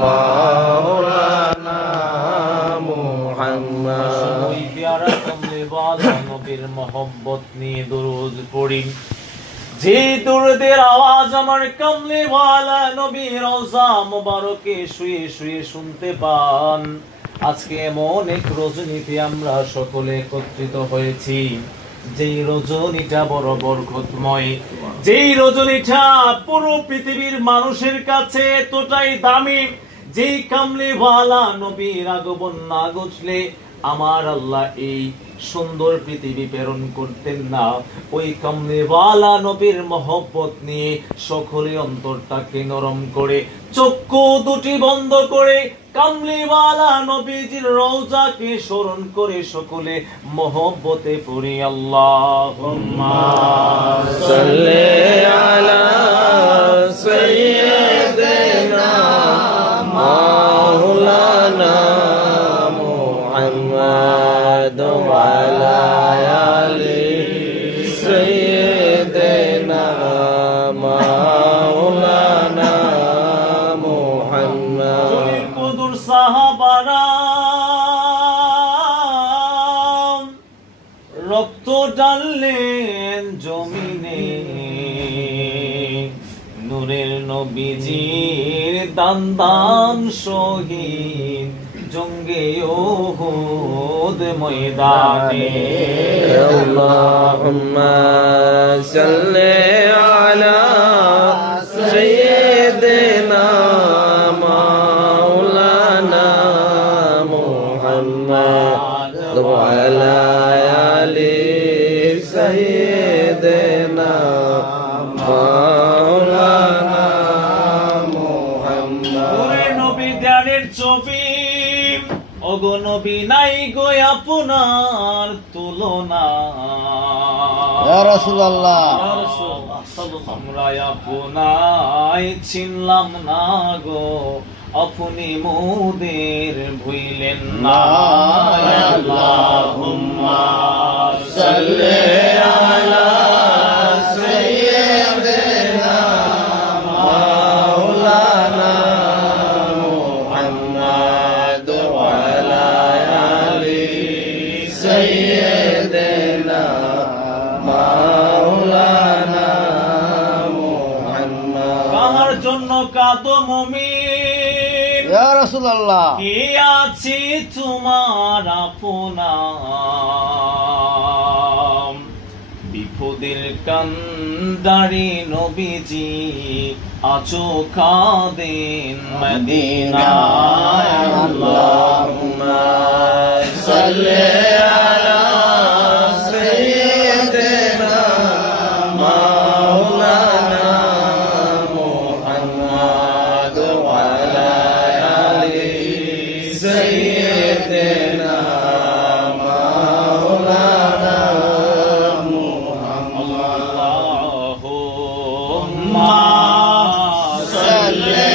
মাওলানা মুহাম্মদ। ওই প্যারা কমলেওয়ালা নবীর মহব্বত নিয়ে দরুদ পড়ি। যে দরুদের আওয়াজ আমার কমলেওয়ালা নবীর রওজা মুবারকে শুয়ে শুয়ে শুনতে পান। আজকে এমন এক রজনীতে আমরা সকলে একত্রিত হয়েছি, যেই রজনীটা বড় বরকতময়, যেই রজনীটা পুরো পৃথিবীর মানুষের কাছে এতটাই দামি, যেই কামলিওয়ালা নবীর আগমন না ঘটলে আমার আল্লাহ এই সুন্দর পৃথিবী প্রেরণ করতেন না। ওই কামলিওয়ালা নবীর মহব্বত নিয়ে সকলে অন্তরটাকে নরম করে, চক্ষু দুটি বন্ধ করে কামলিওয়ালা নবীজির রওজাকে স্মরণ করে সকলে মহব্বতে পড়ি আল্লাহুম্মা সাল্লি আলা সাইয়্যিদিনা মাওলানা মুহাম্মদ ওয়া আলা আলি সাইয়্যিদিনা মাওলানা মুহাম্মদ। কুদুর সাহাবারা রক্ত ঢাললেন জমিনে, নূরের নবীজির দান দান শহীদ জঙ্গে উহুদ ময়দানে। আল্লাহুম্মা সাল্লি আলা সাইয়্যিদিনা মাওলানা মুহাম্মদ ওয়া আলা আলি সাইয়্যিদিনা মাওলানা মুহাম্মদ। ওরে নবী ধ্যানের ছবি, ওগো নবী নাই গো আপনার তুলনা। ইয়া রাসূলুল্লাহ, আমরা আপনায় চিনলাম না গো, আপনি মোদের ভুইলেন না। আল্লাহুম্মা সাল্লি আলা সাইয়্যিদিনা মাওলানা মুহাম্মদ ওয়া আলা আলি সাইয়্যিদিনা মাওলানা মুহাম্মদ। কাহার জন্য কাঁদো মুমিন, ইয়া রাসূলুল্লাহ, কে আছি তোমার আপনা। বিপদের কান্দারি নবীজি আছো কাঁদেন মদিনায়। আল্লাহুম্মা সাল্লি আলা সাইয়্যিদিনা মাওলানা মুহাম্মদ ওয়া আলা আলি সাইয়্যিদিনা মাওলানা আল্লাহুম্মা সাল্লি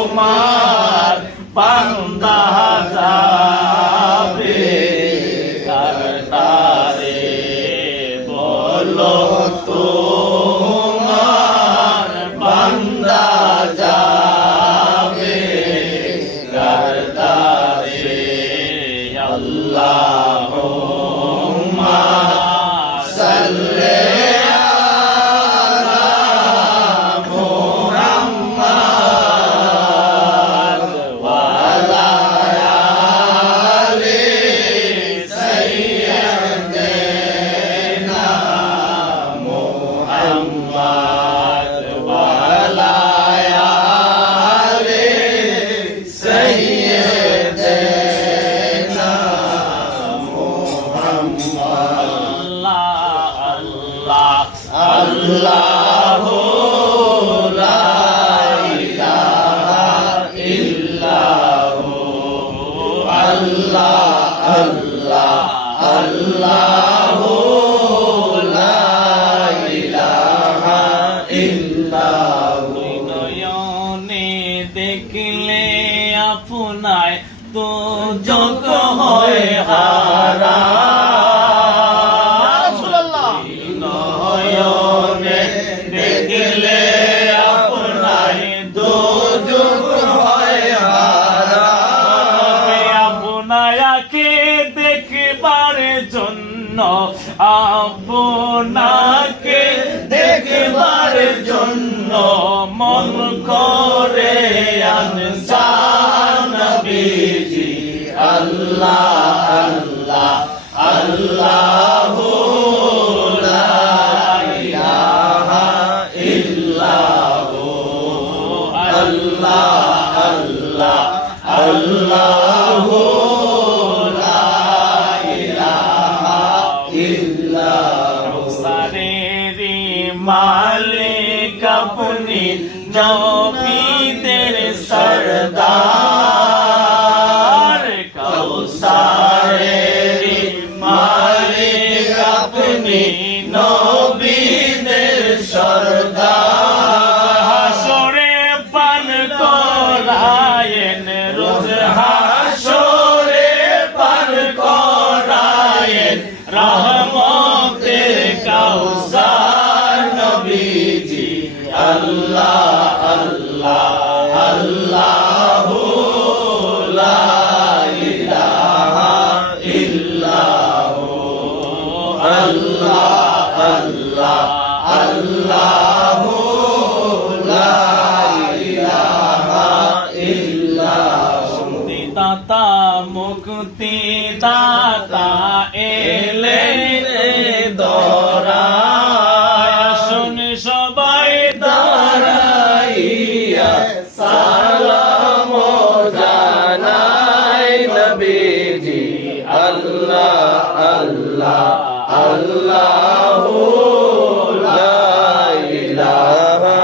তোমার বান্দা যাবে কার তারে বলো তোমার বান্দা যাবে কার তারে আল্লাহুম্মা সাল্লি আল্লাহু লা ইলাহা ইল্লাহু আল্লাহ আল্লাহ আল্লাহু লা ইলাহা ইল্লাহু নয়নে দেখলে আপনায় তো জগ হয় হারা আপনাকে দেখবার জন্য মন করে আনসার নবীজি আল্লাহ আল্লাহ আল্লাহু লা ইলাহা ইল্লাহু আল্লাহ আল্লাহ আল্লাহু মালিক আপনি নবীদের সরদার কাউসারের মালিক আপনি নবীদের সরদার হাসরে পান করায়েন রোজ হাসরে পান করায়েন রহমতের কাউসার নবীজি আল্লাহ আল্লাহ আল্লাহু লা ইলাহা ইল্লাহু আল্লাহ আল্লাহ আল্লাহু লা ইলাহা ইল্লাহু দাতা মুক্তি দাতা এলেন দরা সবাই দাঁড়াইয়া সালাম জানাই নবীজি আল্লাহ আল্লাহ আল্লাহু লা ইলাহা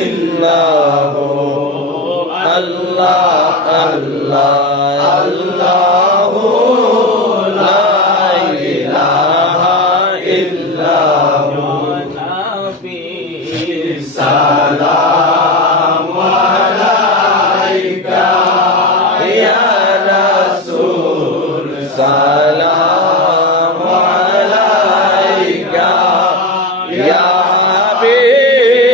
ইল্লাহু আল্লাহ আল্লাহ আল্লাহু লা ইলাহা ইল্লাহু সালাম আলাইকা ইয়া রাসূল সালাম আলাইকা ইয়া হাবিব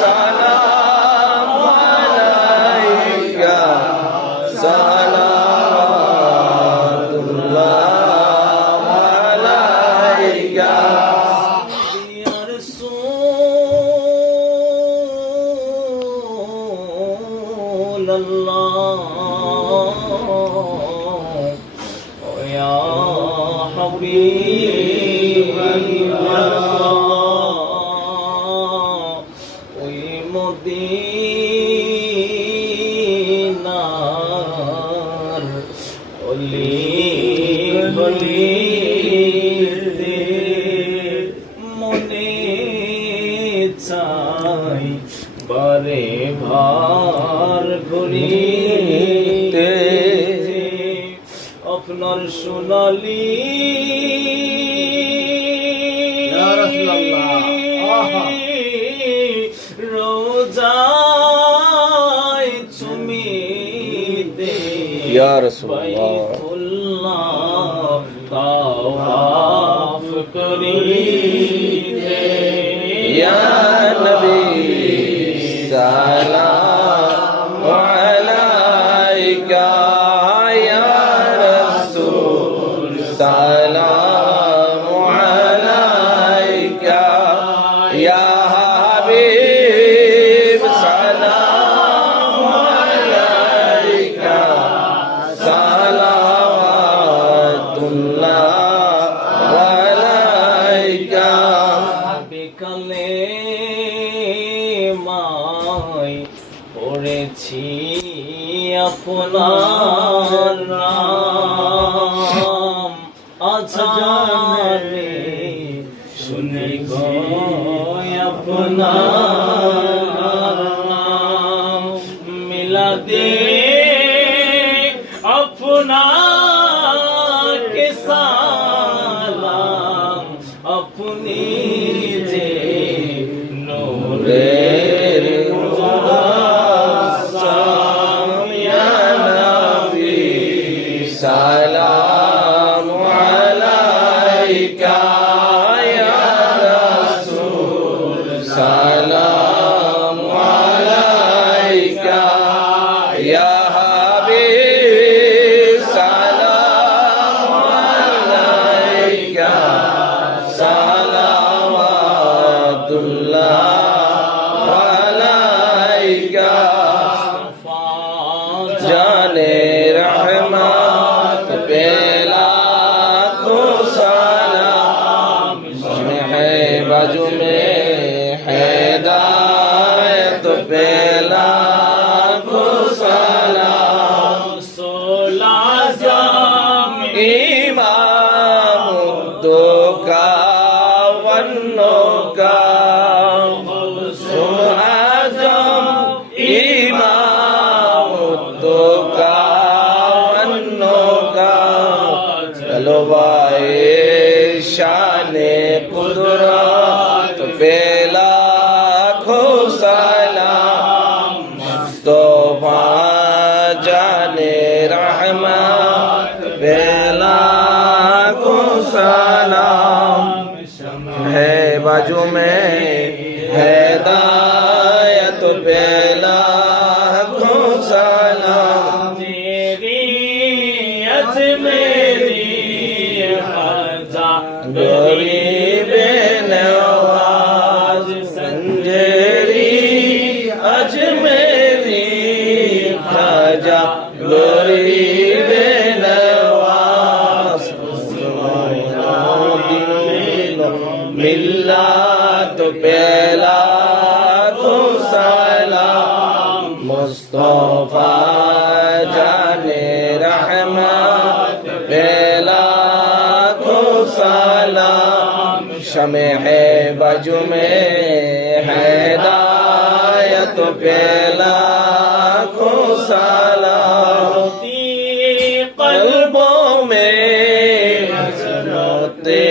সালাম আলাইকা সালাতুল্লাহ আলাইকা মনে চাই বারে ভার ঘুরিতে আপনার সোনালি রো রোজায় চুমিতে ইয়া রাসূলুল্লাহ বাইতুল্লাহ তাওয়াফ করিতে ইয়া নবী সালাম আলাইকা ইয়া রাসূল সালাম আলাইকা ইয়া হাবিব সালাম আলাইকা সালাওয়াতুল্লাহ আলাইকা বিকালে মাই পড়েছি আপনার নাম আজানে শুনে গো আপনার নাম মিলাদে আপনাকে সালাম আপনি যে নূরের মুজাসসাম ইয়া নবী সালাম আলাইকা ইয়া রাসূল সালাম আলাইকা ইয়া হাবিব সালাম আলাইকা সালাওয়াতুল্লাহ আলাইকা জানে रहमत पेला को सलाम है बाजू में हैदायत पेला को सलाम इमाम दो का वन्नो का आजम इमाम दो का जलवाए शाने कुदरत पेला खो सलाम मुस्तफा जाने रहमत पेला खो सलाम है बाजू में हिदायत पेला खो सलाम गरीब नवाज संजरी अजमेरी खाजा गरीब नवाज मिल्लत पेला तो सलाम मुस्तफा जाने रहमत पेला सलाम शमे है बाजू में हिदायत पेला को सलाम कल्बों में हसरते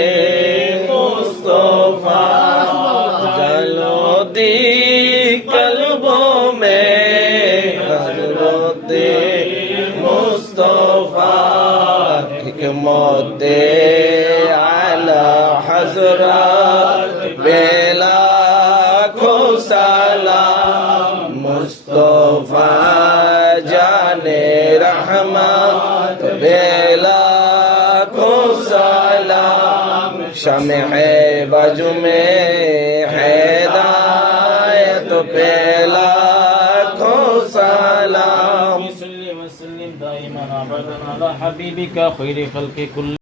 मुस्तफा जलो दी कल्बों में हसरते मुस्तफा हिकमत हज़रत बेला को सलाम मुस्तफा जाने रहमत बेला को सलाम शमे है बाजू में हिदायत बेला को सलाम वसल्लिम दाइमन अबदन अला हबीबिका खैर खल्क़ि कुल्ल